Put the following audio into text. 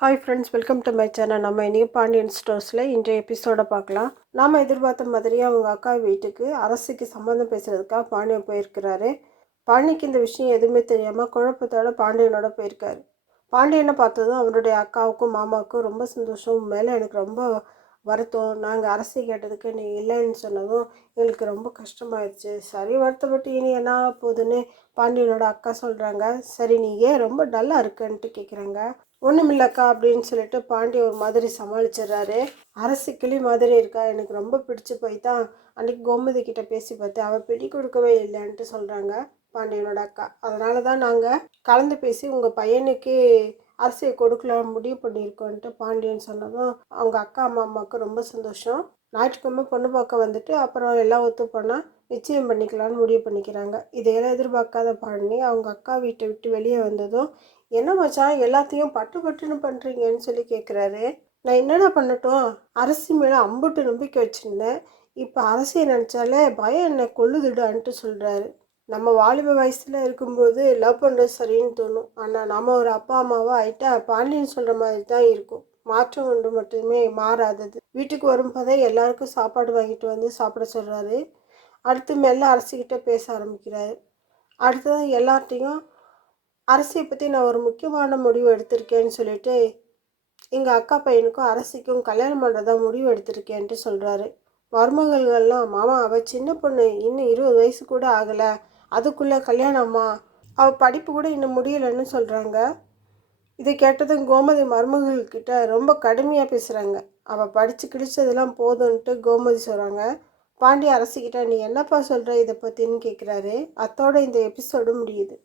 Hi friends, welcome to my channel. நம்ம இன்றைக்கி பாண்டியன் ஸ்டோர்ஸில் இன்றைய எபிசோடை பார்க்கலாம். நாம் எதிர்பார்த்த மாதிரியே அவங்க அக்கா வீட்டுக்கு அரசிக்கு சம்மந்தம் பேசுகிறதுக்காக பாண்டியன் போயிருக்கிறாரு. பாண்டிக்கு இந்த விஷயம் எதுவுமே தெரியாமல் குழப்பத்தோட பாண்டியனோட போயிருக்காரு. பாண்டியனை பார்த்ததும் அவருடைய அக்காவுக்கும் மாமாவுக்கும் ரொம்ப சந்தோஷம். மேலே எனக்கு ரொம்ப வருத்தம். நாங்கள் அரசி கேட்டதுக்கு நீ இல்லைன்னு சொன்னதும் எங்களுக்கு ரொம்ப கஷ்டமாயிடுச்சு. சரி, வருத்தப்பட்டு இனி என்ன போகுதுன்னு பாண்டியனோட அக்கா சொல்கிறாங்க. சரி, நீ ஏன் ரொம்ப டல்லாக இருக்குன்ட்டு கேட்குறாங்க. ஒன்றுமில்லக்கா அப்படின்னு சொல்லிட்டு பாண்டி ஒரு மாதிரி சமாளிச்சிடுறாரு. அரசு கிளி மாதிரி இருக்கா, எனக்கு ரொம்ப பிடிச்சி போய் தான் அன்றைக்கி கோமதி கிட்ட பேசி பார்த்து அவள் பிடி கொடுக்கவே இல்லைன்ட்டு சொல்கிறாங்க பாண்டியனோட அக்கா. அதனால தான் நாங்கள் கலந்து பேசி உங்கள் பையனுக்கு அரசியை கொடுக்கலாம் முடிவு பண்ணியிருக்கோன்ட்டு பாண்டியன் சொன்னதும் அவங்க அக்கா அம்மாவுக்கு ரொம்ப சந்தோஷம். ஞாயிற்றுக்கிழமை பொண்ணு பார்க்க வந்துட்டு அப்புறம் எல்லாம் ஒத்து போனால் நிச்சயம் பண்ணிக்கலான்னு முடிவு பண்ணிக்கிறாங்க. இதையெல்லாம் எதிர்பார்க்காத பாண்டி அவங்க அக்கா வீட்டை விட்டு வெளியே வந்ததும் என்ன மச்சான் எல்லாத்தையும் பட்டு பட்டுன்னு பண்ணுறீங்கன்னு சொல்லி கேட்குறாரு. நான் என்னடா பண்ணட்டும், அரசி மேலே அம்புட்டு நம்பிக்கை வச்சுருந்தேன். இப்போ அரசியை நினச்சாலே பயம் என்னை கொள்ளுதுடான்ட்டு சொல்கிறாரு. நம்ம வாலிப வயசில் இருக்கும்போது லவ் பண்ணுறது சரின்னு தோணும். ஆனால் நம்ம ஒரு அப்பா அம்மாவா ஆகிட்டா பாண்டியன் சொல்கிற மாதிரி தான் இருக்கும். மாற்றம் ஒன்று மட்டுமே மாறாதது. வீட்டுக்கு வரும்போதே எல்லாருக்கும் சாப்பாடு வாங்கிட்டு வந்து சாப்பிட சொல்கிறாரு. அடுத்து மெல்ல அரசிக்கிட்ட பேச ஆரம்பிக்கிறாரு. அடுத்ததான் எல்லார்ட்டையும் அரசியை பற்றி நான் ஒரு முக்கியமான முடிவு எடுத்திருக்கேன்னு சொல்லிட்டு எங்கள் அக்கா பையனுக்கும் அரசிக்கும் கல்யாணம் பண்ணுறதா முடிவு எடுத்திருக்கேன்ட்டு சொல்கிறாரு. மருமகள்கள்லாம் மாமா அவள் சின்ன பொண்ணு, இன்னும் 20 வயசு கூட ஆகலை, அதுக்குள்ளே கல்யாணம்மா, அவள் படிப்பு கூட இன்னும் முடியலைன்னு சொல்கிறாங்க. இதை கேட்டதும் கோமதி மருமகள்கிட்ட ரொம்ப கடுமையாக பேசுகிறாங்க. அவள் படித்து கிழிச்சதெல்லாம் போதும்ன்ட்டு கோமதி சொல்கிறாங்க. பாண்டிய அரசிக்கிட்ட நீ என்னப்பா சொல்கிற இதை பற்றின்னு கேட்குறாரு. அத்தோடு இந்த எபிசோடு முடியுது.